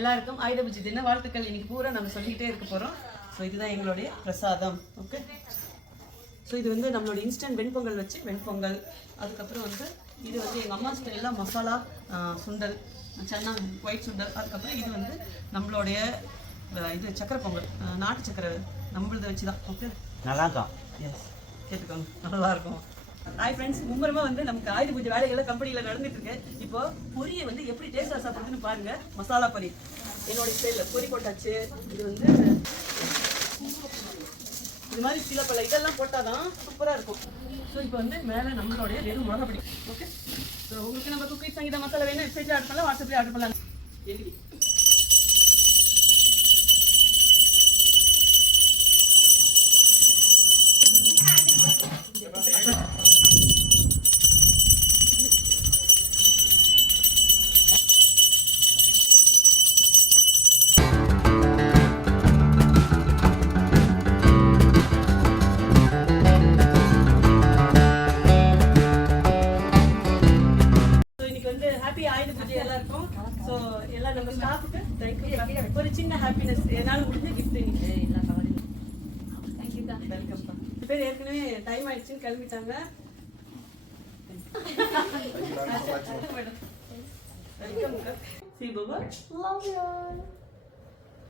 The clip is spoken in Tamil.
எல்லாருக்கும் ஆயுத பூஜை தின வாழ்த்துக்கள். இன்னைக்கு பூரா நம்ம சொல்லிக்கிட்டே இருக்க போகிறோம். ஸோ இதுதான் எங்களுடைய பிரசாதம். ஓகே, ஸோ இது வந்து நம்மளோட இன்ஸ்டன்ட் வெண்பொங்கல் வச்சு வெண்பொங்கல். அதுக்கப்புறம் வந்து இது வந்து எங்கள் அம்மா ஸ்டைலில் மசாலா சுண்டல், சன்னா ஒயிட் சுண்டல். அதுக்கப்புறம் இது வந்து நம்மளுடைய இது சக்கரை பொங்கல், நாட்டு சக்கரை நம்மளதை வச்சு தான். ஓகே, நல்லா இருக்கும். எஸ், கேட்டுக்கோங்க, நல்லா இருக்கும். ஹாய் ஃப்ரெண்ட்ஸ், மும்முரமாக வந்து நமக்கு ஆயுத பூஜை வேலைகள்லாம் கம்பெனியில் நடந்துட்டு இருக்கு. இப்போ பொரியை வந்து எப்படி டேஸ்டாக சாப்பிடுறதுன்னு பாருங்க. மசாலா பொரி என்னோட ஸ்டைலில் பொரி போட்டாச்சு. இது வந்து இது மாதிரி சில பல இதெல்லாம் போட்டால் தான் சூப்பராக இருக்கும். ஸோ இப்போ வந்து மேலே நம்மளுடைய வெறும் மிளகா பிடி. ஓகே, ஸோ உங்களுக்கு நம்ம குக் வித் சங்கீதா மசாலா வேணும், வெப்சைட்டில் ஆர்டர் பண்ணலாம், வாட்ஸ்அப்லேயே ஆர்டர் பண்ணலாம். எழுதி ஆயுத பூஜை எல்லாருக்கும். ஸோ எல்லாம் நம்ம ஸ்டாஃபுக்கு தேங்க்யூ. ஒரு சின்ன ஹாப்பினஸ் என்னால் முடிஞ்ச கிஃப்ட் இன்னைக்கு. வெல்கம்ப்பா. பேர் ஏற்கனவே டைம் ஆயிடுச்சுன்னு கிளம்பிட்டாங்க. Welcome. See you, Baba. Love you all.